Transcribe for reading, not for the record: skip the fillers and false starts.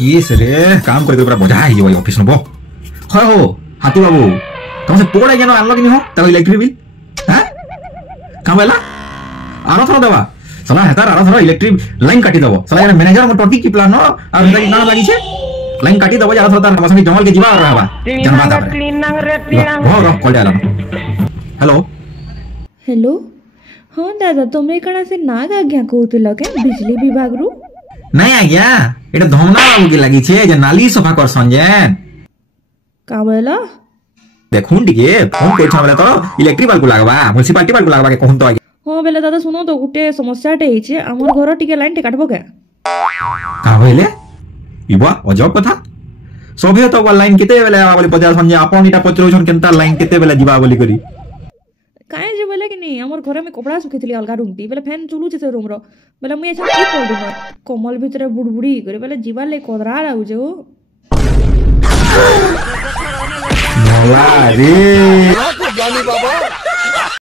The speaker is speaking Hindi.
ये रे काम करके पूरा बोझा है ये ऑफिस नो হয় हो हाथी बाबू तुमसे पोड़ा जेनो आनलो कि नहीं हो तब इलेक्ट्रिक बिल हैं काम वाला आरो थरो देवा साला हेतार आरो थरो इलेक्ट्रिक लाइन काटी दबो साला यार मैनेजर मो टोटी की प्लान और हेता की ना लागी छे लाइन काटी दबो आरो थरो तार बसनी जंगल के जीवा रहबा जनबा तापर हो कॉल डाला हेलो हेलो हाँ दादा तुमरे कणा से नाग आज्ञा कहूतिल के बिजली विभाग रु नहीं आज्ञा एटा धमना बाबू के लागी छे जे नाली सफा कर संजेन का बोला देखूं टिके फोन कोइ छबले तो इलेक्ट्रिक वाल को लागबा म्युनिसिपालिटी वाल को लागबा के कहूं तो हाँ बेले दादा सुनो तो गुटे समस्याटे हिचे हमर घर टिके लाइन टे काटबो के का होइले इबा अजब कथा सभे तो लाइन केते बेले आबा बोली पचास समझे आपन इटा पचरो छन केनता लाइन केते बेले जीवा बोली करी काहे जे बोले कि नहीं हमर घर में कपड़ा सुखितली अलगा रूम टी बेले फैन चलू छे रूम रो बेले मुई ऐसा की कर दूना कमल भीतर बुड़बुड़ी करे बेले जीवा ले कोदरा आउ जे ओ मोला रे